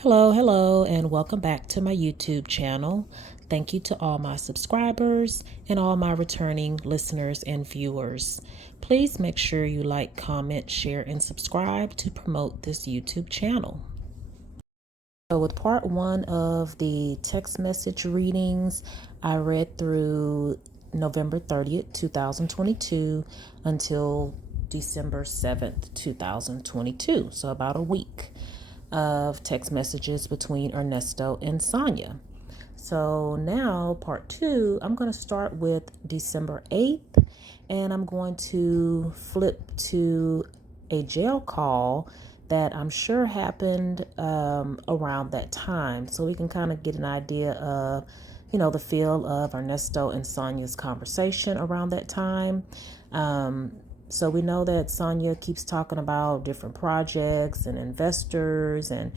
Hello, and welcome back to my YouTube channel. Thank you to all my subscribers and all my returning listeners and viewers. Please make sure you like, comment, share, and subscribe to promote this YouTube channel. So with part one of the text message readings, I read through November 30th, 2022 until December 7th, 2022. So about a week of text messages between Ernesto and Sonya. So now part two, I'm going to start with December 8th and I'm going to flip to a jail call that I'm sure happened around that time. So we can kind of get an idea of, the feel of Ernesto and Sonya's conversation around that time. So we know that Sonya keeps talking about different projects and investors and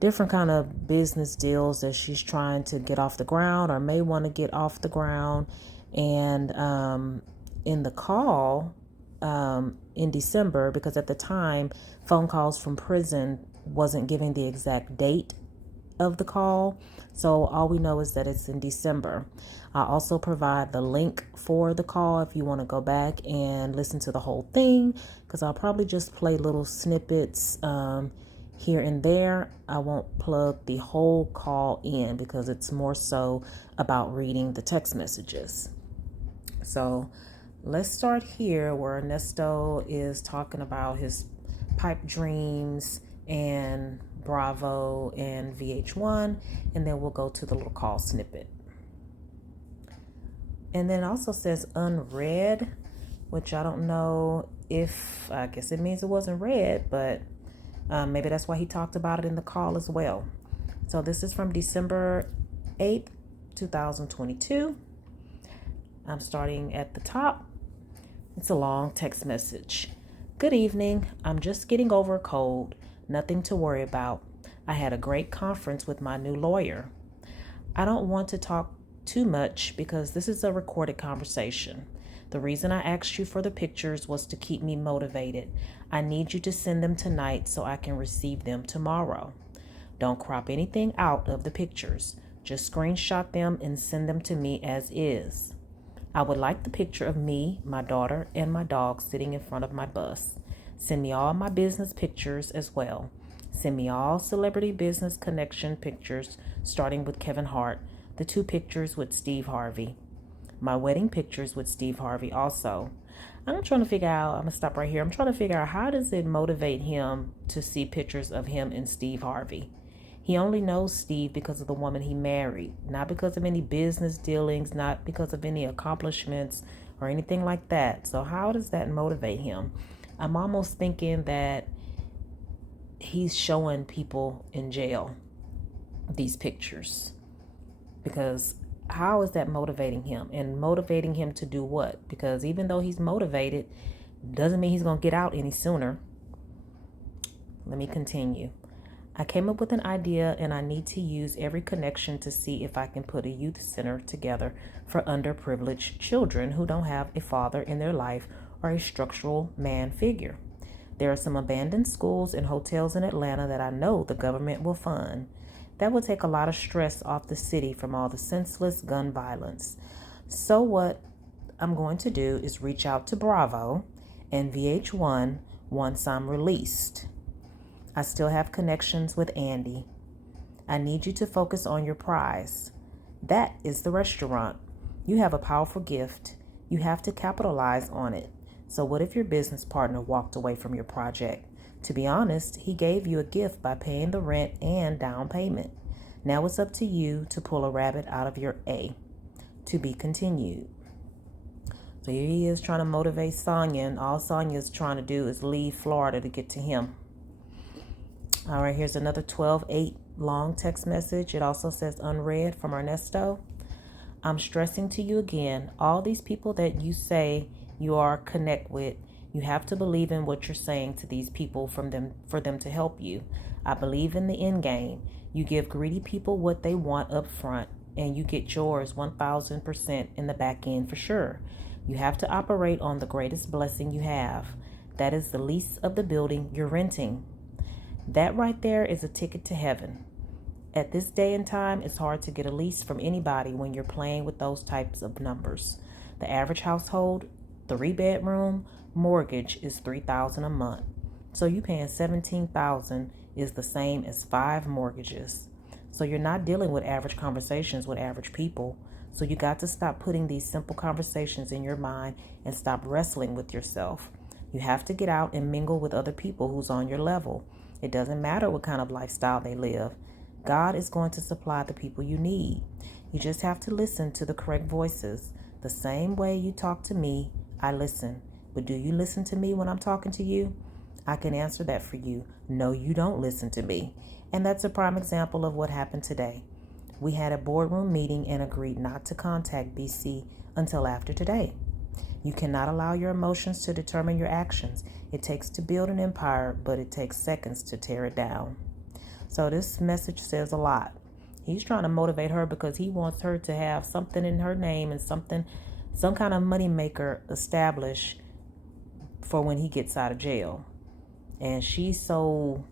different kind of business deals that she's trying to get off the ground or may want to get off the ground. And in the call in December, because at the time phone calls from prison wasn't giving the exact date of the call, so all we know is that it's in December. I also provide the link for the call if you want to go back and listen to the whole thing, because I'll probably just play little snippets here and there. I won't plug the whole call in because it's more so about reading the text messages. So let's start here where Ernesto is talking about his pipe dreams and Bravo and Vh1, and then we'll go to the little call snippet. And then it also says unread, which I don't know if, I guess it means it wasn't read, but maybe that's why he talked about it in the call as well. So this is from December 8th, 2022. I'm starting at the top. It's a long text message. Good evening. I'm just getting over a cold. Nothing to worry about. I had a great conference with my new lawyer. I don't want to talk too much because this is a recorded conversation. The reason I asked you for the pictures was to keep me motivated. I need you to send them tonight so I can receive them tomorrow. Don't crop anything out of the pictures. Just screenshot them and send them to me as is. I would like the picture of me, my daughter, and my dog sitting in front of my bus. Send me all my business pictures as well. Send me all celebrity business connection pictures, starting with Kevin Hart, the 2 pictures with Steve Harvey. My wedding pictures with Steve Harvey also. I'm trying to figure out, I'm going to stop right here. I'm trying to figure out, how does it motivate him to see pictures of him and Steve Harvey? He only knows Steve because of the woman he married, not because of any business dealings, not because of any accomplishments or anything like that. So how does that motivate him? I'm almost thinking that he's showing people in jail these pictures, because how is that motivating him, and motivating him to do what? Because even though he's motivated, doesn't mean he's going to get out any sooner. Let me continue. I came up with an idea and I need to use every connection to see if I can put a youth center together for underprivileged children who don't have a father in their life or a structural man figure. There are some abandoned schools and hotels in Atlanta that I know the government will fund. That will take a lot of stress off the city from all the senseless gun violence. So what I'm going to do is reach out to Bravo and Vh1 once I'm released. I still have connections with Andy. I need you to focus on your prize. That is the restaurant. You have a powerful gift. You have to capitalize on it. So what if your business partner walked away from your project? To be honest, he gave you a gift by paying the rent and down payment. Now it's up to you to pull a rabbit out of your A. To be continued. So here he is trying to motivate Sonya, and all Sonya is trying to do is leave Florida to get to him. All right, here's another 12/8 long text message. It also says unread from Ernesto. I'm stressing to you again, all these people that you say you are connect with, you have to believe in what you're saying to these people for them to help you. I believe in the end game. You give greedy people what they want up front, and you get yours 1,000% in the back end for sure. You have to operate on the greatest blessing you have. That is the lease of the building you're renting. That right there is a ticket to heaven. At this day and time, it's hard to get a lease from anybody when you're playing with those types of numbers. The average household 3-bedroom mortgage is $3,000 a month. So you paying $17,000 is the same as 5 mortgages. So you're not dealing with average conversations with average people. So you got to stop putting these simple conversations in your mind and stop wrestling with yourself. You have to get out and mingle with other people who's on your level. It doesn't matter what kind of lifestyle they live. God is going to supply the people you need. You just have to listen to the correct voices. The same way you talk to me, I listen. But do you listen to me when I'm talking to you? I can answer that for you. No, you don't listen to me. And that's a prime example of what happened today. We had a boardroom meeting and agreed not to contact BC until after today. You cannot allow your emotions to determine your actions. It takes to build an empire, but it takes seconds to tear it down. So this message says a lot. He's trying to motivate her because he wants her to have something in her name and some kind of money maker established for when he gets out of jail. And she's so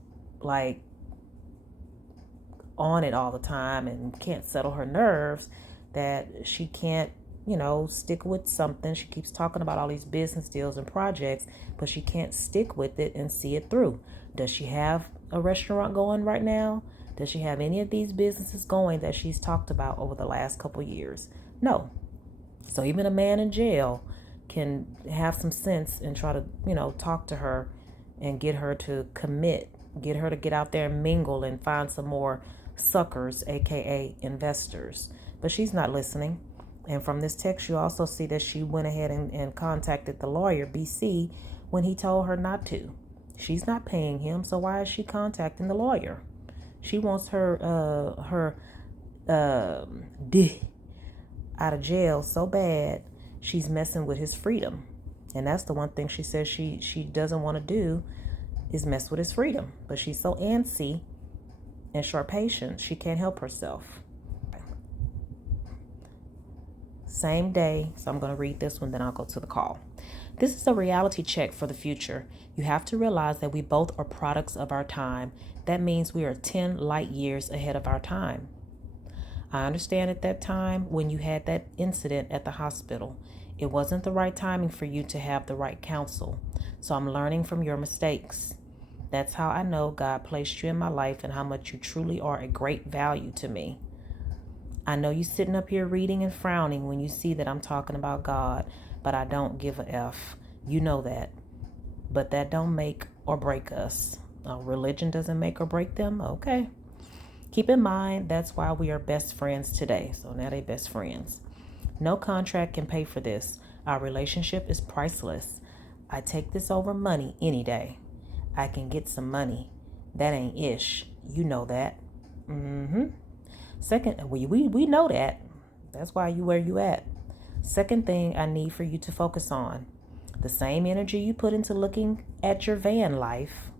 on it all the time and can't settle her nerves that she can't, stick with something. She keeps talking about all these business deals and projects, but she can't stick with it and see it through. Does she have a restaurant going right now? Does she have any of these businesses going that she's talked about over the last couple years? No. So even a man in jail can have some sense and try to, talk to her and get her to commit, get her to get out there and mingle and find some more suckers, aka investors. But she's not listening. And from this text, you also see that she went ahead and contacted the lawyer, BC, when he told her not to. She's not paying him, so why is she contacting the lawyer? She wants her out of jail so bad, she's messing with his freedom. And that's the one thing she says she doesn't want to do is mess with his freedom. But she's so antsy and short patience, she can't help herself. Same day, so I'm going to read this one, then I'll go to the call. This is a reality check for the future. You have to realize that we both are products of our time. That means we are 10 light years ahead of our time. I understand at that time when you had that incident at the hospital, it wasn't the right timing for you to have the right counsel. So I'm learning from your mistakes. That's how I know God placed you in my life and how much you truly are a great value to me. I know you sitting up here reading and frowning when you see that I'm talking about God, but I don't give a F. You know that. But that don't make or break us. Religion doesn't make or break them? Okay. Keep in mind, that's why we are best friends today. So now they best friends. No contract can pay for this. Our relationship is priceless. I take this over money any day. I can get some money. That ain't ish. You know that. Second, we know that. That's why you where you at. Second thing I need for you to focus on. The same energy you put into looking at your van life,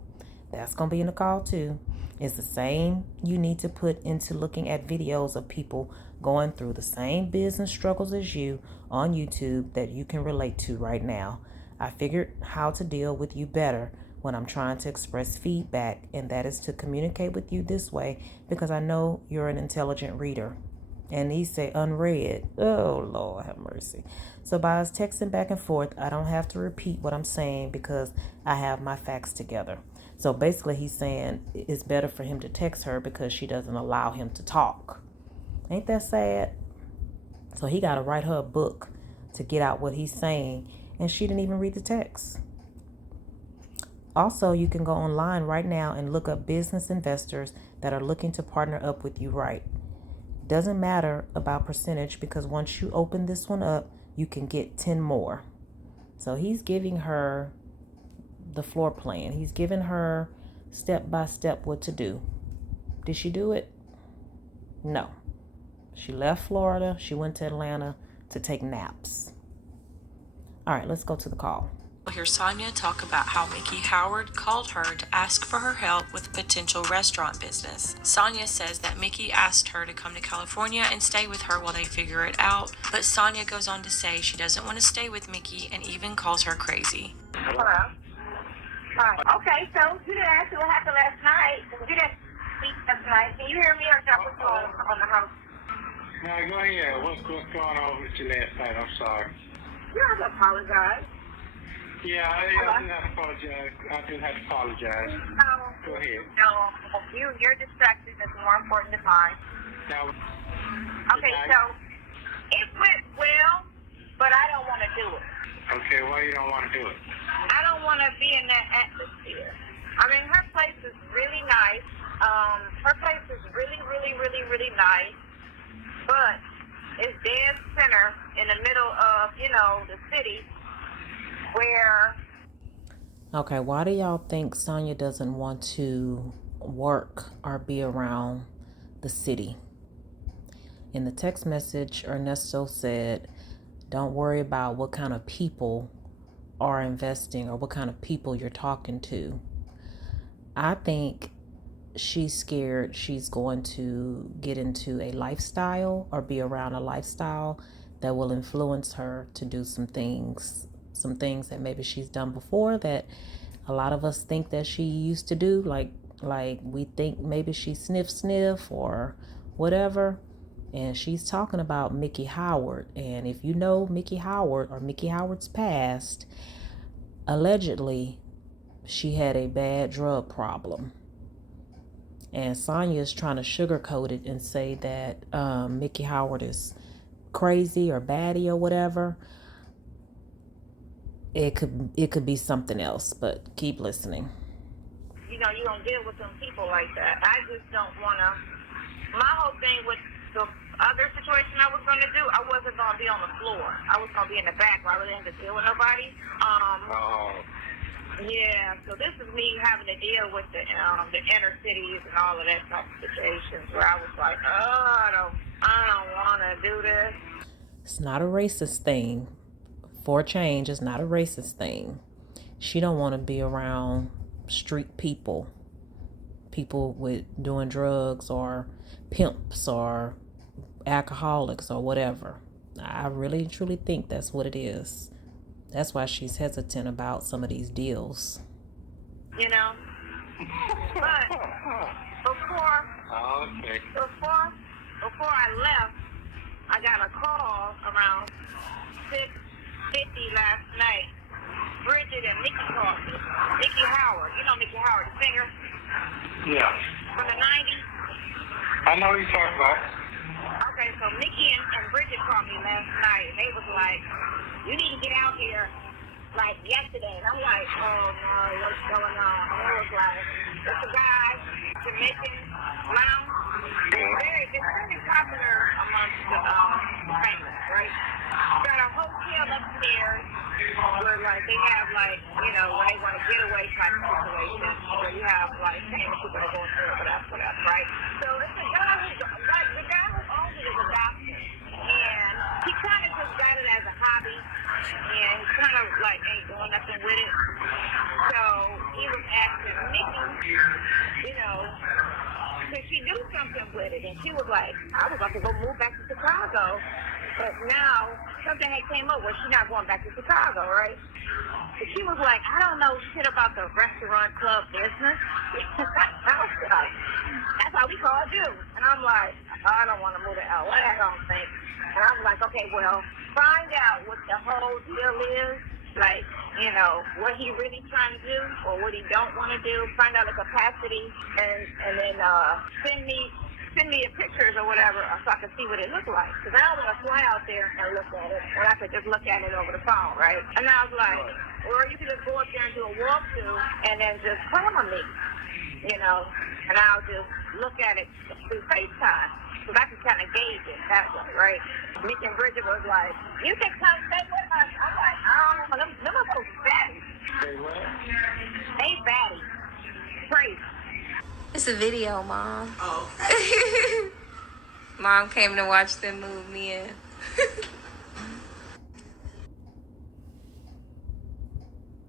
that's going to be in the call too, is the same you need to put into looking at videos of people going through the same business struggles as you on YouTube that you can relate to right now. I figured how to deal with you better when I'm trying to express feedback, and that is to communicate with you this way because I know you're an intelligent reader. And he say unread. Oh, Lord have mercy. So by us texting back and forth, I don't have to repeat what I'm saying because I have my facts together. So basically he's saying it's better for him to text her because she doesn't allow him to talk. Ain't that sad? So he got to write her a book to get out what he's saying, and she didn't even read the text. Also, you can go online right now and look up business investors that are looking to partner up with you right. Doesn't matter about percentage because once you open this one up, you can get 10 more. So he's giving her the floor plan. He's giving her step by step what to do. Did she do it? No. She left Florida. She went to Atlanta to take naps. All right, let's go to the call. We'll hear Sonya talk about how Miki Howard called her to ask for her help with a potential restaurant business. Sonya says that Miki asked her to come to California and stay with her while they figure it out, but Sonya goes on to say she doesn't want to stay with Miki and even calls her crazy. Hello. Right. Okay, so you didn't ask me what happened last night. You didn't speak last night. Can you hear me or should I put you on the house? No, go ahead. What's going on with you last night? I'm sorry. You don't have to apologize. Yeah, I didn't have to apologize. I didn't have to apologize. No. Go ahead. No. Your distraction is more important than mine. Now, Okay, so it went well, but I don't want to do it. okay, why you don't want to do it? I don't want to be in that atmosphere. I mean, her place is really nice. Her place is really, really, really, really nice. But it's dead center in the middle of, the city where... Okay, why do y'all think Sonya doesn't want to work or be around the city? In the text message, Ernesto said, don't worry about what kind of people are investing or what kind of people you're talking to. I think she's scared she's going to get into a lifestyle or be around a lifestyle that will influence her to do some things that maybe she's done before that a lot of us think that she used to do, like we think maybe she sniff or whatever. And she's talking about Miki Howard. And if you know Miki Howard or Miki Howard's past, allegedly she had a bad drug problem. And Sonya is trying to sugarcoat it and say that Miki Howard is crazy or baddie or whatever. It could be something else, but keep listening. You don't deal with some people like that. I just don't want to. My whole thing with the other situation I was going to do, I wasn't going to be on the floor. I was going to be in the back where I really didn't have to deal with nobody. Yeah, so this is me having to deal with the inner cities and all of that type of situations where I was like, I don't want to do this. It's not a racist thing. For a change, it's not a racist thing. She don't want to be around street people with doing drugs or pimps or alcoholics or whatever. I really truly think that's what it is. That's why she's hesitant about some of these deals. But before I left, I got a call around 6:50 last night. Bridget and Miki called me. Miki Howard. You know Miki Howard, the singer? Yeah. From the 90s? I know who you're talking about. Okay, so Miki and Bridget called me last night, and they was like, you need to get out here like yesterday. And I'm like, oh no, what's going on? And it was like, it's a guy, Jamaican lounge. It's very popular amongst the famous, right? Got a hotel upstairs where like they have like, when they want a getaway type of situation where you have like famous people that go through whatever, right? So it's a guy the guy who owns it is a doctor. And he kind of just got it as a hobby, and he kind of like ain't doing nothing with it. So he was asking Miki, could she do something with it? And she was like, I was about to go move back to Chicago, but now something had came up where she's not going back to Chicago, right? So she was like, I don't know shit about the restaurant club business. I was like, that's how we called you. And I'm like, I don't want to move to LA, I don't think. And I was like, okay, well, find out what the whole deal is. Like, what he really trying to do or what he don't want to do. Find out the capacity and then send me your pictures or whatever so I can see what it looks like. Because I don't want to fly out there and look at it when I could just look at it over the phone, right? And I was like, or you could just go up there and do a walkthrough and then just call me, and I'll just look at it through FaceTime. Because I can kind of gauge it that way, right? Miki and Bridget was like, you can come stay with us. I'm like, I don't know. Them are so fatty. Say what? They fatty. Crazy. It's a video, Mom. Oh. Mom came to watch them move me in.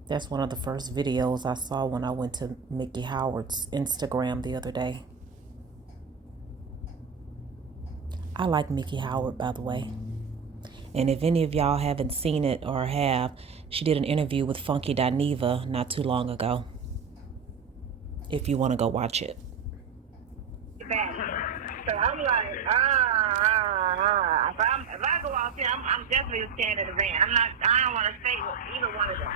That's one of the first videos I saw when I went to Miki Howard's Instagram the other day. I like Miki Howard, by the way. And if any of y'all haven't seen it or have, she did an interview with Funky Dineva not too long ago. if you want to go watch it. Bad. So I'm like, If I go out there, I'm definitely staying in the van. I don't want to stay with either one of them.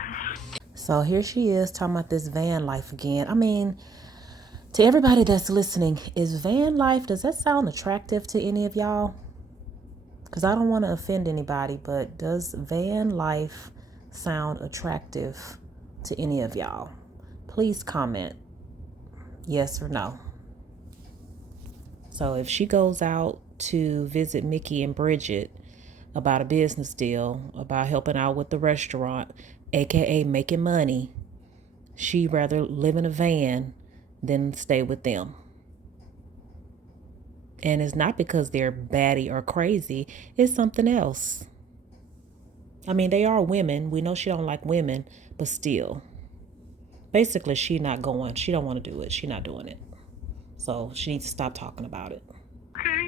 So here she is talking about this van life again. I mean, to everybody that's listening, is van life, does that sound attractive to any of y'all? Because I don't want to offend anybody, but does van life sound attractive to any of y'all? Please comment yes or no. So if she goes out to visit Miki and Bridget about a business deal, about helping out with the restaurant, aka making money, she'd rather live in a van than stay with them. And it's not because they're batty or crazy, it's something else. I mean, they are women. We know she don't like women, but still. Basically, she not going. She don't want to do it. She not doing it. So she needs to stop talking about it.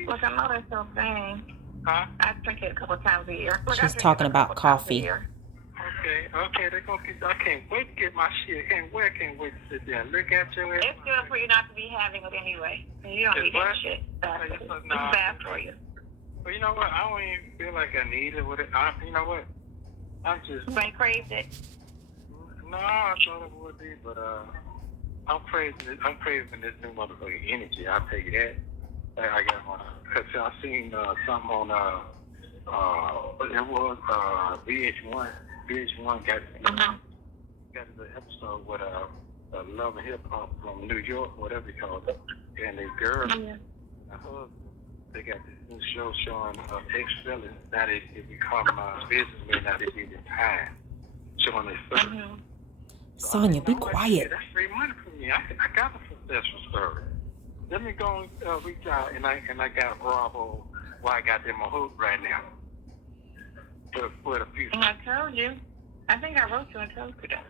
Look, I know that's your thing. Huh? I drink it a couple times a year. She's talking about coffee. Okay, they're gonna keep, I can't wait to get my shit. I can't wait to sit there and look at you. It's good for you not to be having it anyway. You don't need that shit. It's bad for you. But you know what? I don't even feel like I need it with it. You know what? I'm just. You ain't craved it? No, I thought it would be, but I'm craving this new motherfucking energy. I'll tell you that. I got one. Cause I seen something on it was Vh1. Vh1 got the episode with Love and Hip Hop from New York, whatever you call it, and the girl, they got this new show showing ex-felons now they become businessmen, now they be retired, showing their stuff. Sonya, be quiet. That's free money for me. I got a successful story. Let me go and reach out, and I got Bravo. Why I got them on hook right now. For a few. I told you. I think I wrote you and told you that.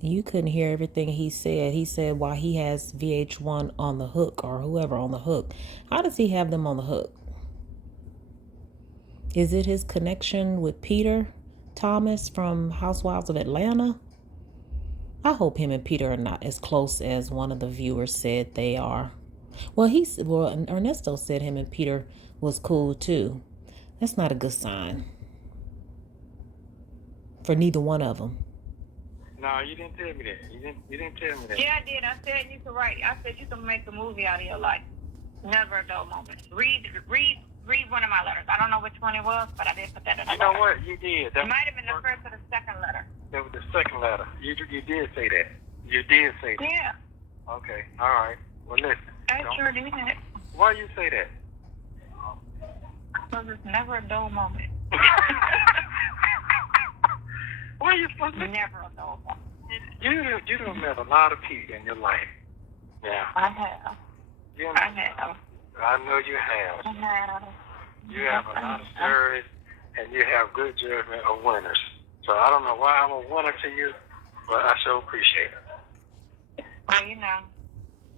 You couldn't hear everything he said. He said why he has VH1 on the hook, or whoever on the hook. How does he have them on the hook? Is it his connection with Peter Thomas from Housewives of Atlanta? I hope him and Peter are not as close as one of the viewers said they are. Well, Ernesto said him and Peter was cool too. That's not a good sign for neither one of them. No, you didn't tell me that. You didn't tell me that. Yeah, I did. I said you could write. I said you can make a movie out of your life. Never a dull moment. Read one of my letters. I don't know which one it was, but I did put that in the letter. You know what? You did. It might have been the first or the second letter. That was the second letter. You did say that. You did say that. Yeah. Okay. All right. Well, listen. I sure did. Why you say that? Because it's never a dull moment. Why you supposed to? Never a dull moment. You done met a lot of people in your life. Yeah. I have. I have. I know you have. I have. You have a lot of stories, and you have good judgment of winners. So I don't know why I'm a winner to you, but I so appreciate it. Well, you know,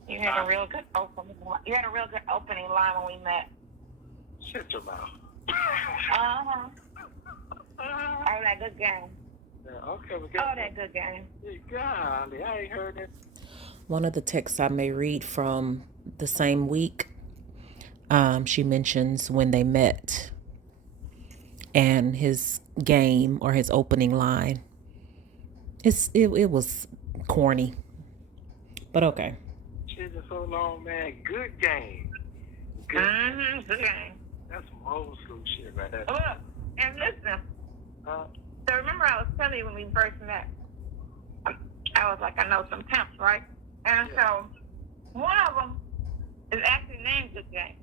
you had a real good opening. You had a real good opening line when we met. Shut your mouth. Uh-huh. Oh, that good game. Yeah, okay, that good game. Golly, I ain't heard it. One of the texts I may read from the same week, she mentions when they met and his game or his opening line. It was corny, but okay. Shit is so long, man. Good game. Good game. That's some old school shit right there. Look, and listen. So remember I was telling you when we first met, I was like, I know some temps, right? And so one of them is actually named Good Game.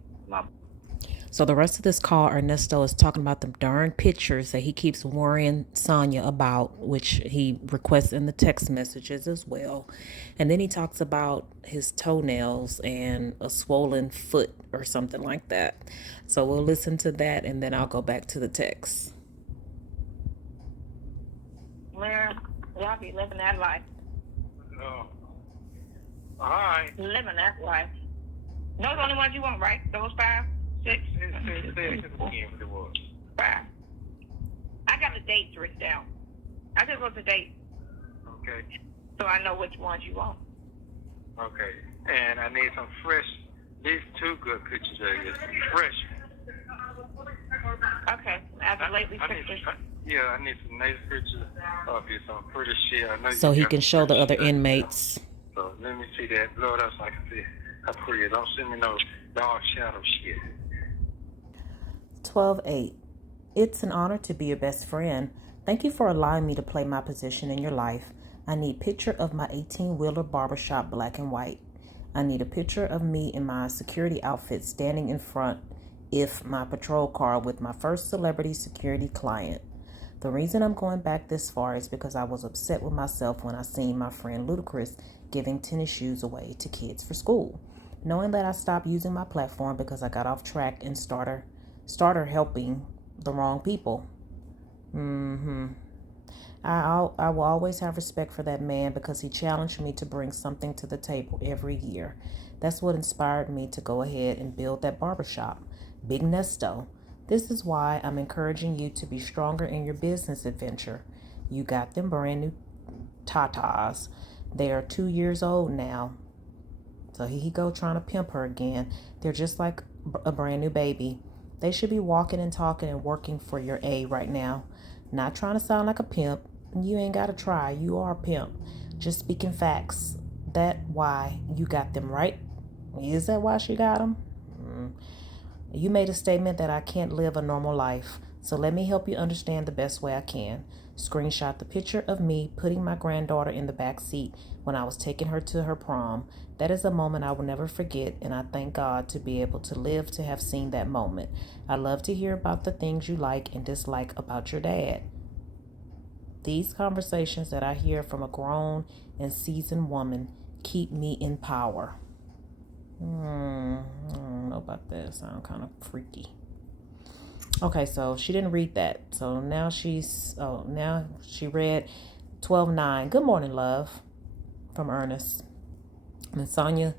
So the rest of this call, Ernesto is talking about the darn pictures that he keeps worrying Sonya about, which he requests in the text messages as well. And then he talks about his toenails and a swollen foot or something like that. So we'll listen to that, and then I'll go back to the text. Man, y'all be living that life. Oh. All right. Living that life. Those are the only ones you want, right? Those 5, 6? Say what it was. 5. I got the dates written down. I just wrote the date. Okay. So I know which ones you want. Okay. And I need some fresh, these two good pictures of you. Fresh. Okay. As of lately I need pictures. yeah, I need some nice pictures of you, some pretty shit. I know So you he got can some show the pretty other shit. inmates. So let me see that. Blow it up so I can see how pretty it is. Don't send me no dark shadow shit. 12:8. It's an honor to be your best friend. Thank you for allowing me to play my position in your life. I need picture of my 18-wheeler barbershop black and white. I need a picture of me in my security outfit standing in front if my patrol car with my first celebrity security client. The reason I'm going back this far is because I was upset with myself when I seen my friend Ludacris giving tennis shoes away to kids for school. Knowing that I stopped using my platform because I got off track and started helping the wrong people. I will always have respect for that man because he challenged me to bring something to the table every year. That's what inspired me to go ahead and build that barbershop. Big Nesto. This is why I'm encouraging you to be stronger in your business adventure. You got them brand new tatas. They are 2 years old now. So here he go trying to pimp her again. They're just like a brand new baby. They should be walking and talking and working for your A right now. Not trying to sound like a pimp. You ain't got to try. You are a pimp. Just speaking facts. That why you got them, right? Is that why she got them? You made a statement that I can't live a normal life. So let me help you understand the best way I can. Screenshot the picture of me putting my granddaughter in the back seat when I was taking her to her prom. That is a moment I will never forget, and I thank God to be able to live to have seen that moment. I love to hear about the things you like and dislike about your dad. These conversations that I hear from a grown and seasoned woman keep me in power. I don't know about that. Sound kind of freaky. Okay, so she didn't read that. So now she read 12:9. Good morning, love, from Ernest. And Sonya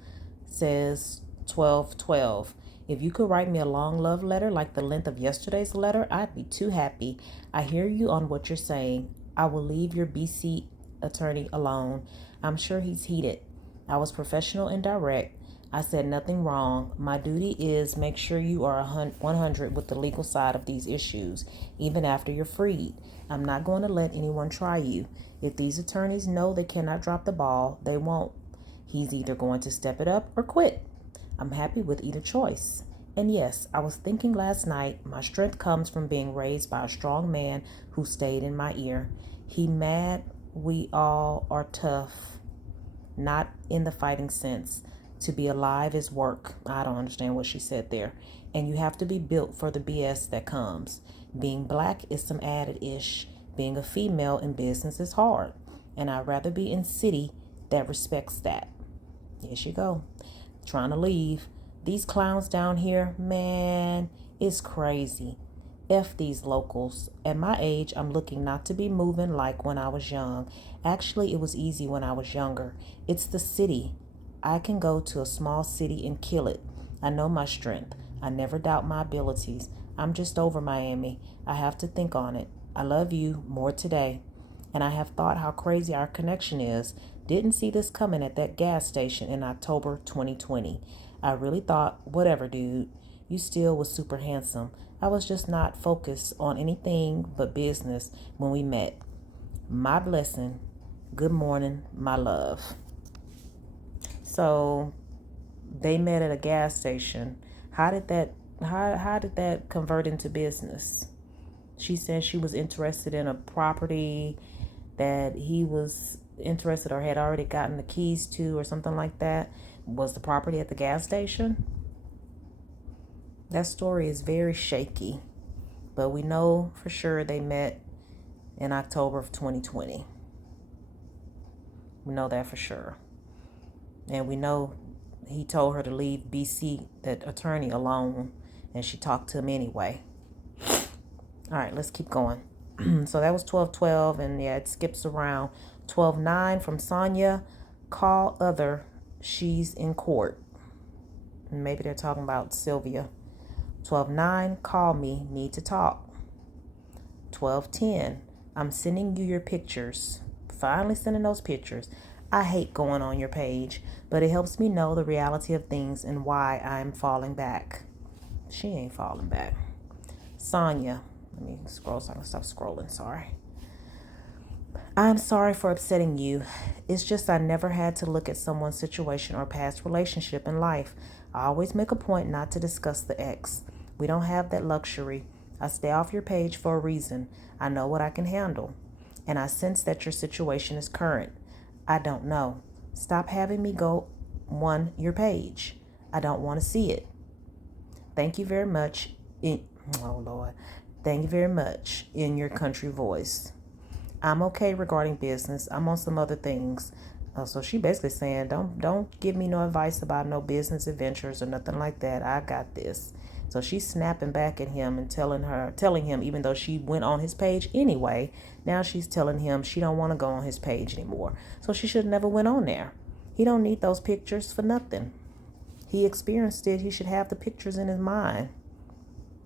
says 12:12. If you could write me a long love letter like the length of yesterday's letter, I'd be too happy. I hear you on what you're saying. I will leave your BC attorney alone. I'm sure he's heated. I was professional and direct. I said nothing wrong. My duty is make sure you are 100 with the legal side of these issues, even after you're freed. I'm not going to let anyone try you. If these attorneys know they cannot drop the ball, they won't. He's either going to step it up or quit. I'm happy with either choice. And yes, I was thinking last night, my strength comes from being raised by a strong man who stayed in my ear. He mad we all are tough, not in the fighting sense. To be alive is work. I don't understand what she said there. And you have to be built for the BS that comes. Being black is some added ish. Being a female in business is hard. And I'd rather be in city that respects that. Here she go. Trying to leave. These clowns down here, man, it's crazy. F these locals. At my age, I'm looking not to be moving like when I was young. Actually, it was easy when I was younger. It's the city. I can go to a small city and kill it. I know my strength. I never doubt my abilities. I'm just over Miami. I have to think on it. I love you more today. And I have thought how crazy our connection is. Didn't see this coming at that gas station in October 2020. I really thought, whatever, dude. You still was super handsome. I was just not focused on anything but business when we met. My blessing. Good morning, my love. So they met at a gas station. How did that convert into business? She said she was interested in a property that he was interested or had already gotten the keys to or something like that. Was the property at the gas station? That story is very shaky, but we know for sure they met in October of 2020. We know that for sure. And we know he told her to leave BC, that attorney, alone, and she talked to him anyway. All right, let's keep going. So that was 12:12, and yeah, it skips around. 12:9 from Sonya. Call other. She's in court. And maybe they're talking about Sylvia. 12:9. Call me. Need to talk. 12:10. I'm sending you your pictures. Finally sending those pictures. I hate going on your page, but it helps me know the reality of things and why I'm falling back. She ain't falling back. Sonya. Let me scroll so I can stop scrolling. Sorry. I'm sorry for upsetting you. It's just I never had to look at someone's situation or past relationship in life. I always make a point not to discuss the ex. We don't have that luxury. I stay off your page for a reason. I know what I can handle. And I sense that your situation is current. I don't know. Stop having me go on your page. I don't want to see it. Thank you very much. Oh, Lord. Thank you very much in your country voice. I'm okay regarding business. I'm on some other things. So she basically saying, don't give me no advice about no business adventures or nothing like that. I got this. So she's snapping back at him and telling him, even though she went on his page anyway, now she's telling him she don't want to go on his page anymore. So she should have never went on there. He don't need those pictures for nothing. He experienced it. He should have the pictures in his mind.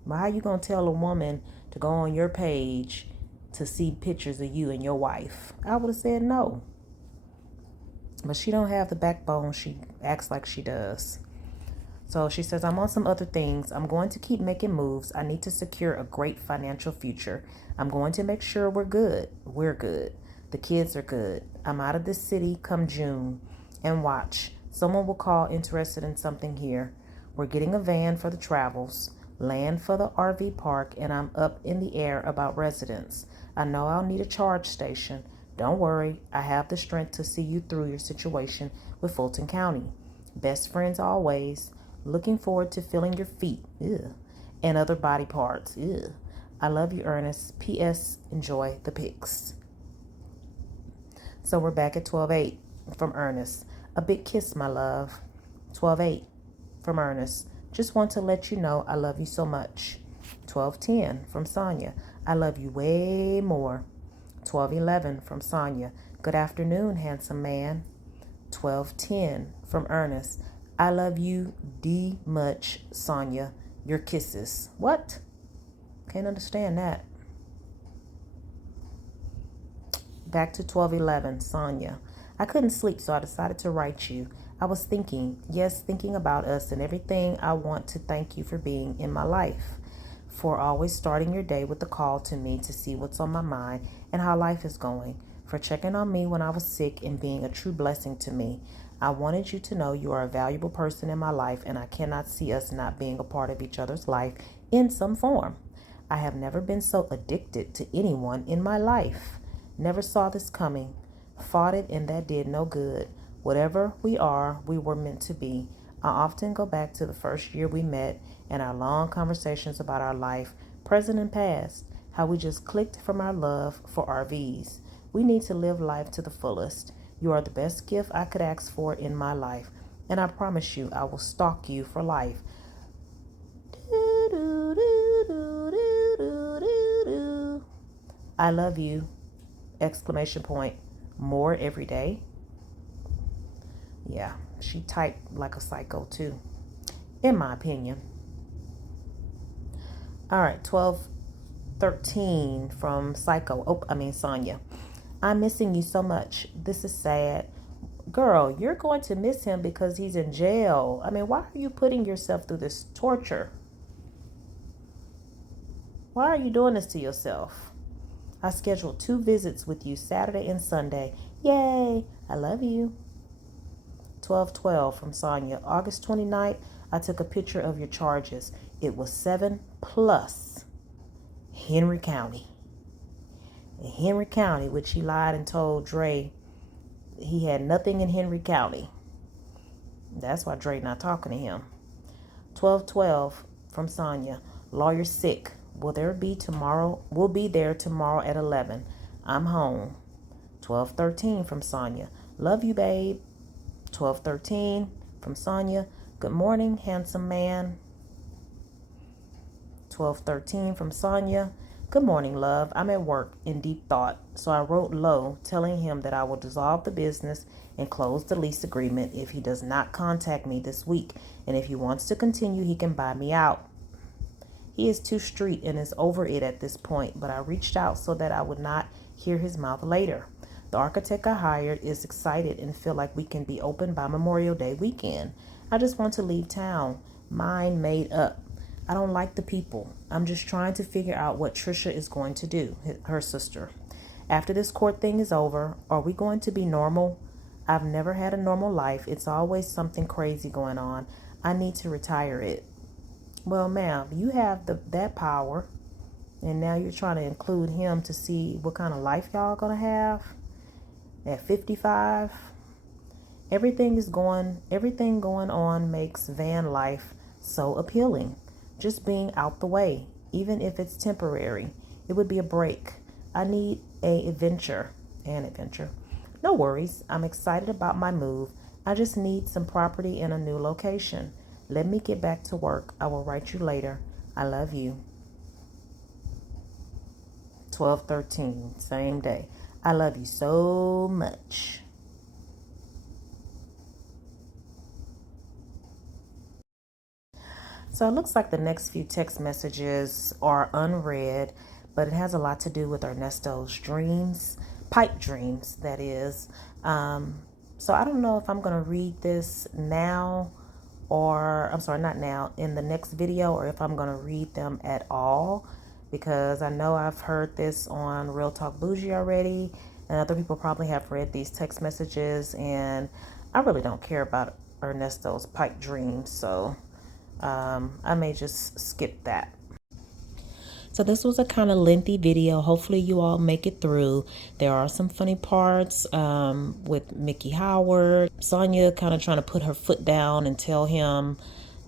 But how you gonna tell a woman to go on your page to see pictures of you and your wife? I would have said no. But she don't have the backbone she acts like she does. So she says, I'm on some other things. I'm going to keep making moves. I need to secure a great financial future. I'm going to make sure we're good. We're good. The kids are good. I'm out of this city come June. And watch. Someone will call interested in something here. We're getting a van for the travels, land for the RV park, and I'm up in the air about residence. I know I'll need a charge station. Don't worry. I have the strength to see you through your situation with Fulton County. Best friends always. Looking forward to feeling your feet. Ew. And other body parts. Ew. I love you, Ernest. P.S. Enjoy the pics. So we're back at 12:08 from Ernest. A big kiss, my love. 12:08 from Ernest. Just want to let you know I love you so much. 12:10 from Sonya. I love you way more. 12:11 from Sonya. Good afternoon, handsome man. 12:10 from Ernest. I love you much, Sonya. Your kisses. What? Can't understand that. Back to 12:11, Sonya. I couldn't sleep, so I decided to write you. I was thinking about us and everything. I want to thank you for being in my life, for always starting your day with a call to me to see what's on my mind and how life is going, for checking on me when I was sick and being a true blessing to me. I wanted you to know you are a valuable person in my life, and I cannot see us not being a part of each other's life in some form. I have never been so addicted to anyone in my life. Never saw this coming. Fought it, and that did no good. Whatever we are, we were meant to be. I often go back to the first year we met and our long conversations about our life, present and past, how we just clicked from our love for RVs. We need to live life to the fullest. You are the best gift I could ask for in my life, and I promise you I will stalk you for life. I love you! Exclamation point. More every day. Yeah, she typed like a psycho too, in my opinion. All right, 12:13 from Sonya. I'm missing you so much. This is sad. Girl, you're going to miss him because he's in jail. I mean, why are you putting yourself through this torture? Why are you doing this to yourself? I scheduled 2 visits with you Saturday and Sunday. Yay! I love you. 12:12 from Sonya. August 29th, I took a picture of your charges. It was 7+ Henry County. In Henry County, which he lied and told Dre he had nothing in Henry County. That's why Dre not talking to him. 12:12 from Sonya. Lawyer sick. Will there be tomorrow? We'll be there tomorrow at 11. I'm home. 12:13 from Sonya. Love you, babe. 12:13 from Sonya. Good morning, handsome man. 12:13 from Sonya. Good morning, love. I'm at work in deep thought, so I wrote low, telling him that I will dissolve the business and close the lease agreement if he does not contact me this week, and if he wants to continue, he can buy me out. He is too street and is over it at this point, but I reached out so that I would not hear his mouth later. The architect I hired is excited and feel like we can be open by Memorial Day weekend. I just want to leave town. Mind made up. I don't like the people. I'm just trying to figure out what Trisha is going to do, her sister. After this court thing is over, are we going to be normal? I've never had a normal life. It's always something crazy going on. I need to retire it. Well, ma'am, you have that power, and now you're trying to include him to see what kind of life y'all gonna have at 55. Everything going on makes van life so appealing. Just being out the way, even if it's temporary, it would be a break. I need an adventure. No worries. I'm excited about my move. I just need some property in a new location. Let me get back to work. I will write you later. I love you. 12/13, same day. I love you so much. So it looks like the next few text messages are unread, but it has a lot to do with Ernesto's dreams, pipe dreams, that is. So I don't know if I'm going to read this now, or I'm sorry, not now, in the next video, or if I'm going to read them at all, because I know I've heard this on Real Talk Bougie already, and other people probably have read these text messages, and I really don't care about Ernesto's pipe dreams, so I may just skip that. So this was a kind of lengthy video. Hopefully you all make it through. There are some funny parts with Miki Howard. Sonya kind of trying to put her foot down and tell him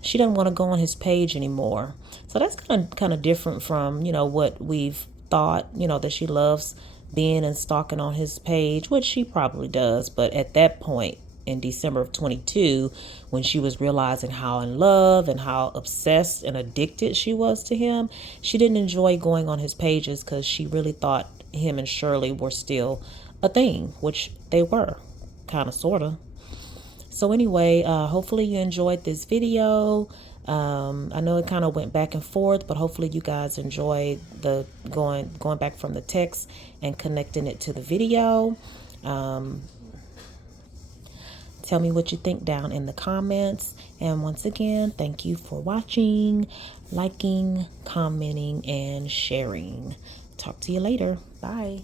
she doesn't want to go on his page anymore. So that's kind of different from, what we've thought, that she loves being and stalking on his page, which she probably does. But at that point, in December of 22, when she was realizing how in love and how obsessed and addicted she was to him, she didn't enjoy going on his pages because she really thought him and Shirley were still a thing, which they were, kind of, sort of. So anyway, hopefully you enjoyed this video. I know it kind of went back and forth, but hopefully you guys enjoyed the going back from the text and connecting it to the video. Tell me what you think down in the comments. And once again, thank you for watching, liking, commenting, and sharing. Talk to you later. Bye.